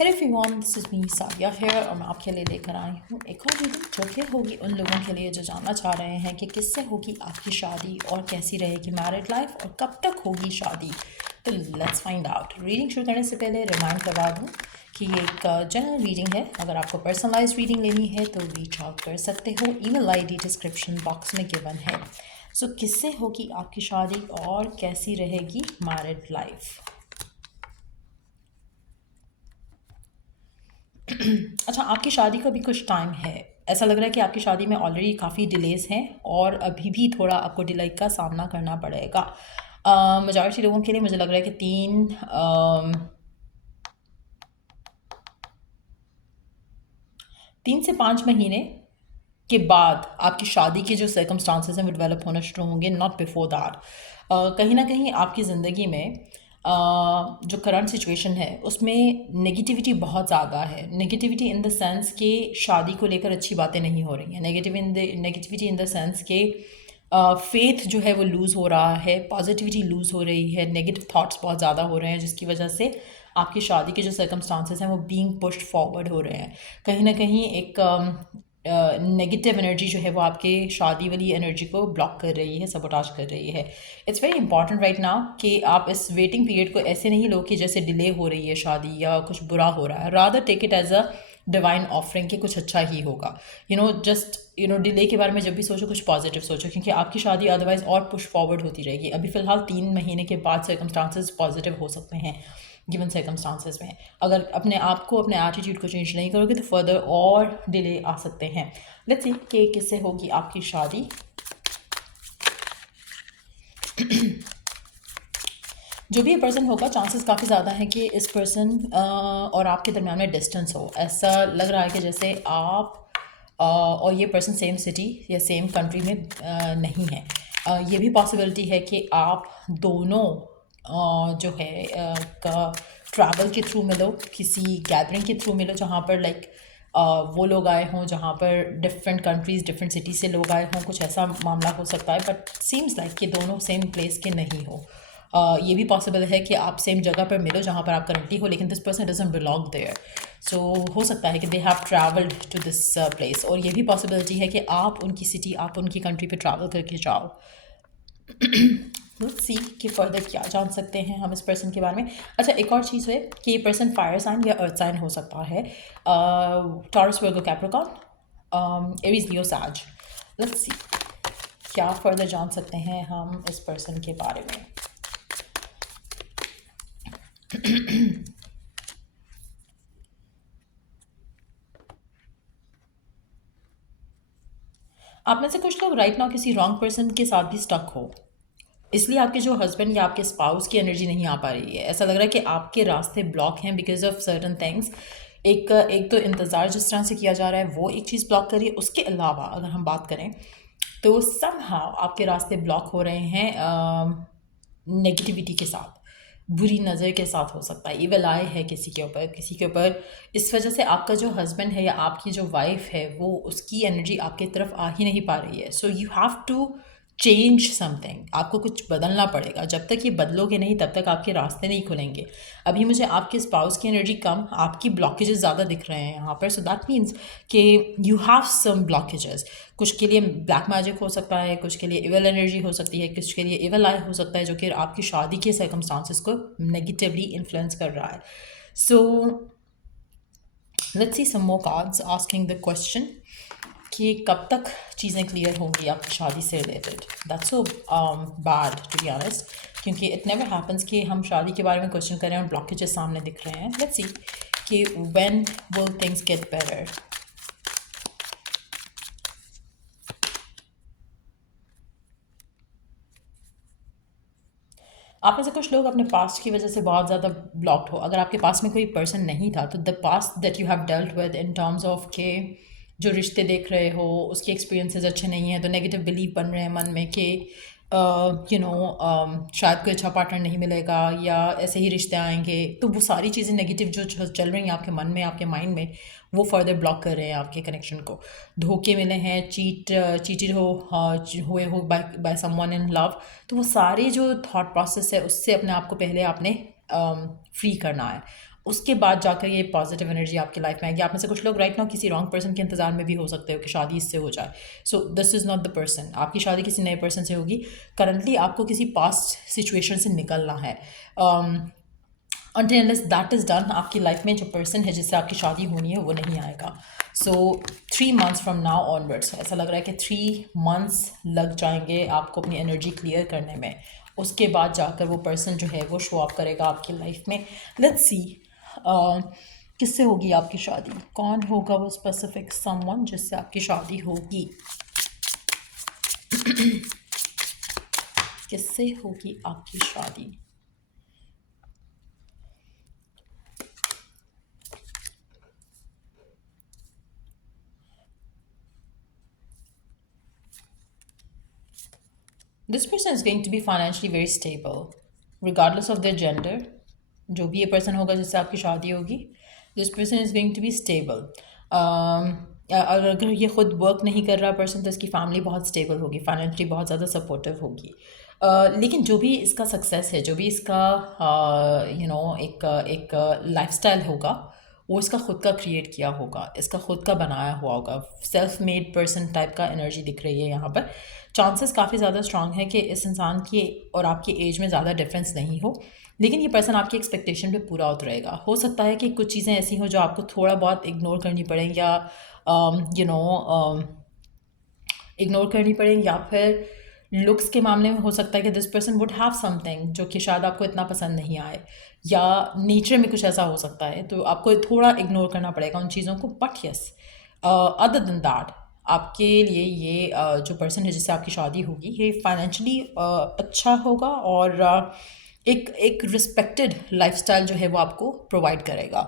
Hello everyone, this is me Sadia here और मैं आपके लिए लेकर आई हूँ एक और रीडिंग जो कि होगी उन लोगों के लिए जो जानना चाह रहे हैं कि किससे होगी आपकी शादी और कैसी रहेगी मैरिड लाइफ और कब तक होगी शादी। तो लेट्स फाइंड आउट। रीडिंग शुरू करने से पहले रिमाइंड करवा दूँ कि ये एक जनरल रीडिंग है। अगर आपको पर्सनलाइज रीडिंग लेनी है तो रीच आउट कर सकते हो। ईमेल आईडी डिस्क्रिप्शन बॉक्स में गिवन है। सो किससे होगी आपकी शादी और कैसी रहेगी मैरिड लाइफ। अच्छा, आपकी शादी को अभी कुछ टाइम है। ऐसा लग रहा है कि आपकी शादी में ऑलरेडी काफ़ी डिलेज हैं और अभी भी थोड़ा आपको डिले का सामना करना पड़ेगा। मेजॉरिटी लोगों के लिए मुझे लग रहा है कि 3 से 5 महीने के बाद आपकी शादी के जो सर्कमस्टांसेस हैं वो डेवलप होना शुरू होंगे, नॉट बिफोर दैट। कहीं ना कहीं आपकी ज़िंदगी में जो करंट सिचुएशन है उसमें नेगेटिविटी बहुत ज़्यादा है। नेगेटिविटी इन द सेंस कि शादी को लेकर अच्छी बातें नहीं हो रही हैं। नेगेटिविटी इन द सेंस कि फेथ जो है वो लूज़ हो रहा है, पॉजिटिविटी लूज़ हो रही है, नेगेटिव थॉट्स बहुत ज़्यादा हो रहे हैं, जिसकी वजह से आपकी शादी के जो सर्कमस्टांसेस हैं वो बीइंग पुश्ड फॉरवर्ड हो रहे हैं। कहीं ना कहीं एक नेगेटिव एनर्जी जो है वो आपके शादी वाली एनर्जी को ब्लॉक कर रही है, सबोटाज कर रही है। It's very important right now कि आप इस वेटिंग पीरियड को ऐसे नहीं लो कि जैसे डिले हो रही है शादी या कुछ बुरा हो रहा है। Rather take it as a divine offering कि कुछ अच्छा ही होगा। डिले के बारे में जब भी सोचो कुछ पॉजिटिव सोचो, क्योंकि आपकी शादी अदरवाइज और पुश फॉरवर्ड होती रहेगी। अभी फ़िलहाल 3 महीने के बाद सर्कमस्टांसेस पॉजिटिव हो सकते हैं गिवन सर्कमस्टांसेस में। अगर अपने आप को, अपने एटीट्यूड को चेंज नहीं करोगे तो फर्दर और डिले आ सकते हैं। लेट्स सी कि किससे होगी आपकी शादी। जो भी ये पर्सन होगा, चांसेस काफ़ी ज़्यादा हैं कि इस पर्सन और आपके दरम्यान में डिस्टेंस हो। ऐसा लग रहा है कि जैसे आप और ये पर्सन सेम सिटी या सेम कंट्री में नहीं है। ये भी पॉसिबिलिटी है कि आप दोनों जो है का ट्रैवल के थ्रू मिलो, किसी गैदरिंग के थ्रू मिलो जहाँ पर वो लोग आए हों, जहाँ पर डिफरेंट कंट्रीज़, डिफरेंट सिटी से लोग आए हों। कुछ ऐसा मामला हो सकता है, बट सीम्स लाइक कि दोनों सेम प्लेस के नहीं हो। ये भी पॉसिबल है कि आप सेम जगह पर मिलो जहाँ पर आप करंटली हो, लेकिन this person doesn't belong there. So हो सकता है कि they have travelled to this place. और ये भी पॉसिबिलिटी है कि आप उनकी सिटी, आप उनकी कंट्री पे ट्रैवल करके जाओ। लेट्स सी कि फर्दर क्या जान सकते हैं हम इस पर्सन के बारे में। अच्छा, एक और चीज़ है कि ये पर्सन फायर साइन या अर्थ साइन हो सकता है। Taurus, Virgo, Capricorn, Aries, Leo, Sag. Let's सी क्या फर्दर जान सकते हैं हम इस पर्सन के बारे में। आप में से कुछ लोग राइट नाउ किसी रॉन्ग पर्सन के साथ भी स्टक हो, इसलिए आपके जो हस्बैंड या आपके स्पाउस की एनर्जी नहीं आ पा रही है। ऐसा लग रहा है कि आपके रास्ते ब्लॉक हैं बिकॉज ऑफ सर्टन थिंग्स। एक तो इंतज़ार जिस तरह से किया जा रहा है वो एक चीज़ ब्लॉक कर रही है। उसके अलावा अगर हम बात करें तो समहाउ आपके रास्ते ब्लॉक हो रहे हैं नेगेटिविटी के साथ, बुरी नज़र के साथ हो सकता है। इविल आई है किसी के ऊपर। इस वजह से आपका जो हस्बैंड है या आपकी जो वाइफ है वो, उसकी एनर्जी आपके तरफ आ ही नहीं पा रही है। So you have to change something. आपको कुछ बदलना पड़ेगा। जब तक ये बदलोगे नहीं तब तक आपके रास्ते नहीं खुलेंगे। अभी मुझे आपके स्पाउस की एनर्जी कम, आपकी ब्लॉकेजेस ज़्यादा दिख रहे हैं यहाँ पर। सो दैट मीन्स कि यू हैव सम ब्लॉकेजेस। कुछ के लिए ब्लैक मैजिक हो सकता है, कुछ के लिए इवल एनर्जी हो सकती है, कुछ के लिए इवल आई हो सकता है, जो कि आपकी शादी के सर्कमस्टांसेस को नेगेटिवली इन्फ्लुएंस कर रहा है। So let's see some more cards asking the question कि कब तक चीज़ें क्लियर होंगी आपकी शादी से related. That's so bad to be honest, क्योंकि इट नेवर हैपन्स कि हम शादी के बारे में क्वेश्चन कर रहे हैं और ब्लॉकेजेस सामने दिख रहे हैं। लेट्स सी कि when will things get better. आप में से कुछ लोग अपने पास्ट की वजह से बहुत ज़्यादा ब्लॉक्ड हो। अगर आपके पास में कोई पर्सन नहीं था तो the past that you have dealt with in terms of के जो रिश्ते देख रहे हो उसके एक्सपीरियंसेस अच्छे नहीं हैं, तो नेगेटिव बिलीव बन रहे हैं मन में कि शायद कोई अच्छा पार्टनर नहीं मिलेगा या ऐसे ही रिश्ते आएंगे। तो वो सारी चीज़ें नेगेटिव जो चल रही हैं आपके मन में, आपके माइंड में, वो फर्दर ब्लॉक कर रहे हैं आपके कनेक्शन को। धोखे मिले हैं, चीटेड हुए हो बाय समवन इन लव। तो वो सारे जो थॉट प्रोसेस है उससे अपने आप को पहले आपने फ्री करना है। उसके बाद जाकर ये पॉजिटिव एनर्जी आपकी लाइफ में आएगी। आप में से कुछ लोग राइट नाउ किसी रॉन्ग पर्सन के इंतजार में भी हो सकते हो कि शादी इससे हो जाए। So this is not the person. आपकी शादी किसी नए पर्सन से होगी। करंटली आपको किसी पास्ट सिचुएशन से निकलना है। until unless that is done, आपकी लाइफ में जो पर्सन है जिससे आपकी शादी होनी है वो नहीं आएगा। सो 3 months फ्रॉम नाउ ऑनवर्ड्स ऐसा लग रहा है कि 3 months लग जाएंगे आपको अपनी एनर्जी क्लियर करने में। उसके बाद जाकर वो पर्सन जो है वो शो अप करेगा आपकी लाइफ में। लेट्स सी किससे होगी आपकी शादी, कौन होगा वो स्पेसिफिक समवन जिससे आपकी शादी होगी, किससे होगी आपकी शादी। This person is going to be financially very stable, regardless of their gender. जो भी ये पर्सन होगा जिससे आपकी शादी होगी, this person is going to be stable. अगर ये खुद वर्क नहीं कर रहा पर्सन तो इसकी फैमिली बहुत स्टेबल होगी, फाइनेंशियली बहुत ज़्यादा सपोर्टिव होगी। लेकिन जो भी इसका सक्सेस है, जो भी इसका एक लाइफस्टाइल होगा वो इसका खुद का क्रिएट किया होगा, इसका खुद का बनाया हुआ होगा। सेल्फ मेड पर्सन टाइप का एनर्जी दिख रही है यहाँ पर। चांसेस काफ़ी ज़्यादा स्ट्रांग है कि इस इंसान की और आपकी एज में ज़्यादा डिफरेंस नहीं हो, लेकिन ये पर्सन आपकी एक्सपेक्टेशन पे पूरा उतरेगा। हो सकता है कि कुछ चीज़ें ऐसी हो जो आपको थोड़ा बहुत इग्नोर करनी पड़े, या इग्नोर करनी पड़े, या फिर लुक्स के मामले में हो सकता है कि this person would have something जो कि शायद आपको इतना पसंद नहीं आए, या नेचर में कुछ ऐसा हो सकता है तो आपको थोड़ा इग्नोर करना पड़ेगा उन चीज़ों को। But yes, other than that आपके लिए ये जो पर्सन है जिससे आपकी शादी होगी ये फाइनेंशियली अच्छा होगा, और एक रिस्पेक्टेड लाइफस्टाइल जो है वो आपको प्रोवाइड करेगा।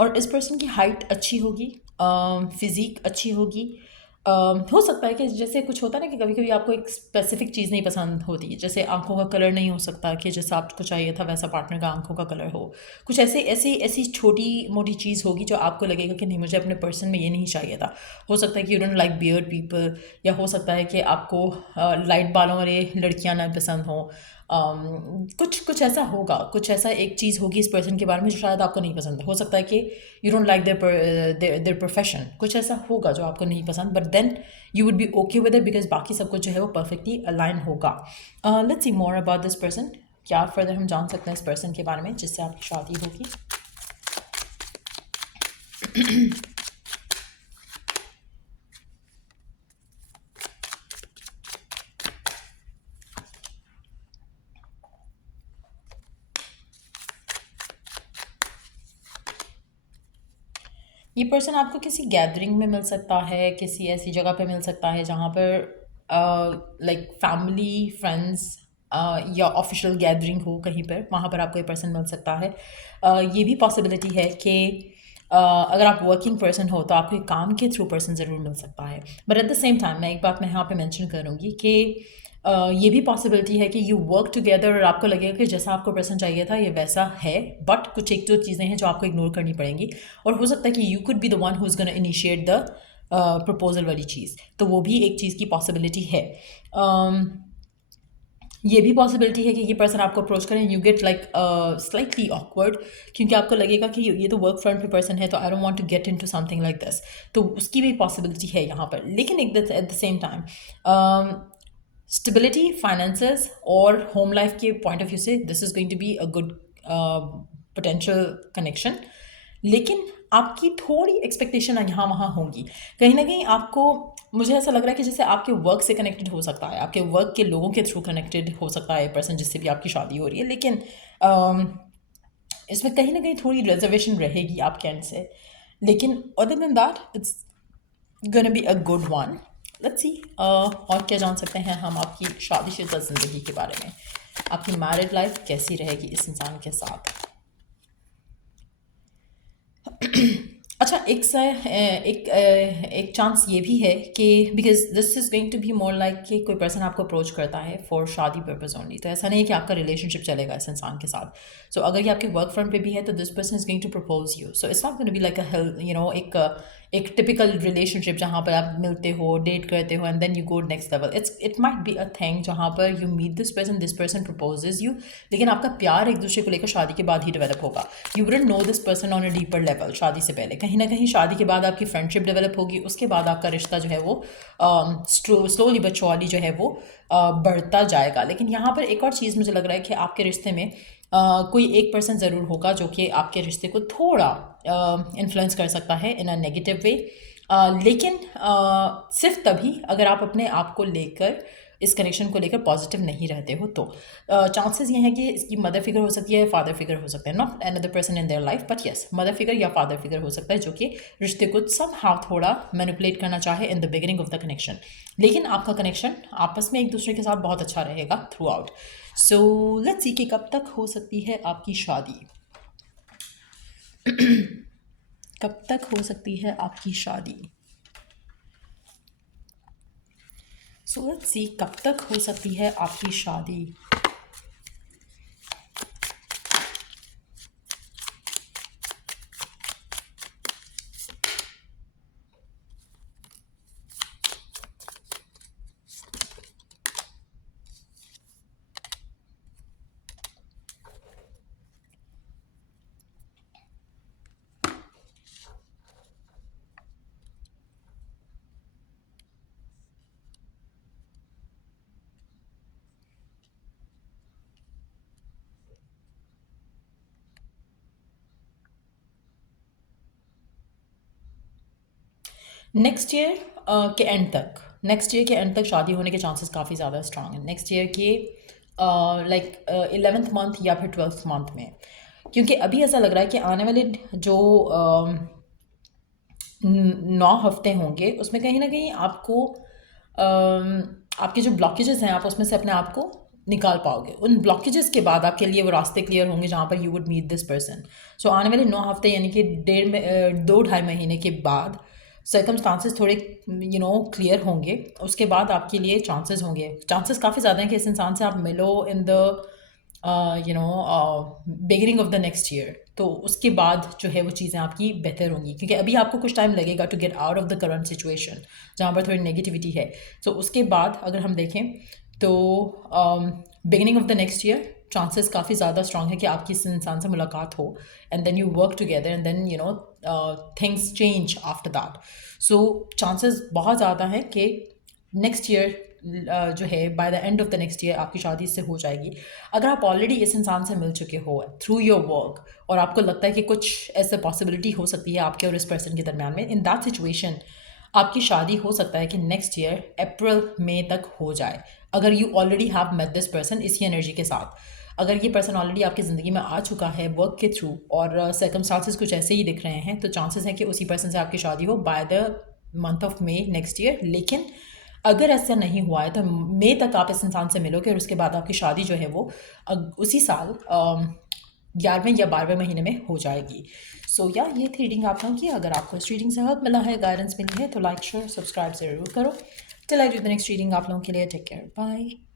और इस पर्सन की हाइट अच्छी होगी, फिज़िक अच्छी होगी। हो सकता है कि जैसे कुछ होता है ना कि कभी कभी आपको एक स्पेसिफिक चीज़ नहीं पसंद होती, जैसे आंखों का कलर नहीं हो सकता कि जैसा आपको चाहिए था वैसा पार्टनर का आंखों का कलर हो। कुछ ऐसे ऐसी ऐसी छोटी मोटी चीज़ होगी जो आपको लगेगा कि नहीं, मुझे अपने पर्सन में ये नहीं चाहिए था। हो सकता है कि you don't like beard people, या हो सकता है कि आपको लाइट बालों वाले लड़कियाँ ना पसंद हों। कुछ ऐसा होगा, कुछ ऐसा एक चीज़ होगी इस पर्सन के बारे में जो शायद आपको नहीं पसंद। हो सकता है कि you don't like their profession, कुछ ऐसा होगा जो आपको नहीं पसंद, but then you would be okay with it because बाकी सब कुछ जो है वो परफेक्टली अलाइन होगा। Let's see more about this person. क्या फर्दर हम जान सकते हैं इस पर्सन के बारे में जिससे आपकी शादी होगी। ये पर्सन आपको किसी गैदरिंग में मिल सकता है, किसी ऐसी जगह पे मिल सकता है जहाँ पर लाइक फैमिली फ्रेंड्स या ऑफिशियल गैदरिंग हो कहीं पर, वहाँ पर आपको ये पर्सन मिल सकता है। ये भी पॉसिबिलिटी है कि अगर आप वर्किंग पर्सन हो तो आपको काम के थ्रू पर्सन ज़रूर मिल सकता है। But at the same time मैं एक बात मैं यहाँ पे मेंशन करूँगी कि ये भी पॉसिबिलिटी है कि यू वर्क टुगेदर और आपको लगेगा कि जैसा आपको पर्सन चाहिए था ये वैसा है, बट कुछ एक दो चीज़ें हैं जो आपको इग्नोर करनी पड़ेंगी। और हो सकता है कि you could be the one who is gonna initiate the proposal वाली चीज़, तो वो भी एक चीज़ की पॉसिबिलिटी है। ये भी पॉसिबिलिटी है कि ये पर्सन आपको अप्रोच करें, you get like slightly awkward, क्योंकि आपको लगेगा कि ये तो वर्क फ्रंट पे पर्सन है तो I don't want to get into something like this, तो उसकी भी पॉसिबिलिटी है यहाँ पर। लेकिन एक at the same time stability, finances और होम लाइफ के पॉइंट ऑफ व्यू से this is going to be a good potential connection. लेकिन आपकी थोड़ी एक्सपेक्टेशन यहाँ वहाँ होंगी, कहीं ना कहीं आपको, मुझे ऐसा लग रहा है कि जैसे आपके वर्क से कनेक्टेड हो सकता है, आपके वर्क के लोगों के थ्रू कनेक्टेड हो सकता है पर्सन जिससे भी आपकी शादी हो रही है, लेकिन इसमें कहीं ना कहीं थोड़ी रिजर्वेशन रहेगी आपके एंड से। लेकिन other than that it's gonna be a good one. Let's see और क्या जान सकते हैं हम आपकी शादीशुदा ज़िंदगी के बारे में। आपकी मैरिड लाइफ कैसी रहेगी इस इंसान के साथ। अच्छा, एक चांस ये भी है कि because this is going to be more like कि कोई पर्सन आपको अप्रोच करता है फॉर शादी पर्पज़ ओनली, तो ऐसा नहीं है कि आपका रिलेशनशिप चलेगा इस इंसान के साथ। सो अगर ये आपके वर्क फ्रंट पे भी है तो this person is going to propose you, so it's not going to be like a health एक टिपिकल रिलेशनशिप जहाँ पर आप मिलते हो, डेट करते हो and then you go next level. It might be a thing जहाँ पर you meet this person proposes you, लेकिन आपका प्यार एक दूसरे को लेकर शादी के बाद ही डेवलप होगा। You wouldn't know this person on a deeper level शादी से पहले। कहीं ना कहीं शादी के बाद आपकी फ्रेंडशिप डेवलप होगी, उसके बाद आपका रिश्ता जो है वो स्लोली बट श्योरली जो है वो बढ़ता जाएगा। लेकिन यहाँ पर एक और चीज़ मुझे लग रहा है कि आपके रिश्ते में कोई एक पर्सन ज़रूर होगा जो कि आपके रिश्ते को थोड़ा इन्फ्लुएंस कर सकता है इन अ नेगेटिव वे, लेकिन सिर्फ तभी अगर आप अपने आप को लेकर इस कनेक्शन को लेकर पॉजिटिव नहीं रहते हो तो चांसेस ये हैं कि इसकी मदर फिगर हो सकती है, फादर फिगर हो सकता है, not another person in their life but yes mother figure या फादर फिगर हो सकता है जो कि रिश्ते को समहाउ थोड़ा मैनिपुलेट करना चाहे in the beginning of the connection. लेकिन आपका कनेक्शन आपस में एक दूसरे के साथ बहुत अच्छा रहेगा थ्रू आउट। सो लेट्स सी कि कब तक हो सकती है आपकी शादी। कब तक हो सकती है आपकी शादी। सो लेट्स सी कब तक हो सकती है आपकी शादी। नेक्स्ट ईयर के एंड तक शादी होने के चांसेस काफ़ी ज़्यादा स्ट्रांग हैं। नेक्स्ट ईयर के लाइक 11th मंथ या फिर 12th मंथ में, क्योंकि अभी ऐसा लग रहा है कि आने वाले जो 9 हफ्ते होंगे उसमें कहीं ना कहीं आपको आपके जो ब्लॉकेजेस हैं आप उसमें से अपने आप को निकाल पाओगे। उन ब्लॉकेजेस के बाद आपके लिए वो रास्ते क्लियर होंगे जहाँ पर you would meet this person. So आने वाले 9 हफ्ते यानी कि 2-2.5 महीने के बाद सर्कमस्टांसेस थोड़े क्लियर होंगे। उसके बाद आपके लिए चांसेस काफ़ी ज़्यादा हैं कि इस इंसान से आप मिलो in the beginning of the next year. तो उसके बाद जो है वो चीज़ें आपकी बेहतर होंगी, क्योंकि अभी आपको कुछ टाइम लगेगा to get out of the current situation जहाँ पर थोड़ी नेगेटिविटी है। तो उसके बाद अगर हम देखें तो beginning of the next year chances काफ़ी ज़्यादा स्ट्रांग है कि आपकी इस इंसान से मुलाकात हो and then you work together and then things change after that. So chances बहुत ज़्यादा है कि नेक्स्ट ईयर जो है by the end of the next year आपकी शादी इससे हो जाएगी। अगर आप ऑलरेडी इस इंसान से मिल चुके हो थ्रू योर वर्क और आपको लगता है कि कुछ ऐसे पॉसिबिलिटी हो सकती है आपके और इस पर्सन के दरमियान में, इन दैट सिचुएशन आपकी शादी हो सकता है कि नेक्स्ट ईयर अप्रैल मई तक हो जाए। अगर you already have met this person इसी एनर्जी के साथ, अगर ये पर्सन ऑलरेडी आपकी ज़िंदगी में आ चुका है वर्क के थ्रू और सर्कमस्टांसेस कुछ ऐसे ही दिख रहे हैं, तो चांसेस हैं कि उसी पर्सन से आपकी शादी हो by the month of May next year. लेकिन अगर ऐसा नहीं हुआ है तो मई तक आप इस इंसान से मिलोगे और उसके बाद आपकी शादी जो है वो उसी साल 11वें या 12वें महीने में हो जाएगी। सो या ये थी रीडिंग आप लोगों की। अगर आपको इस रीडिंग से हेल्प मिला है, गाइडेंस मिली है, तो लाइक शेयर सब्सक्राइब ज़रूर करो। Till I do the next reading आप लोगों के लिए टेक केयर, बाय।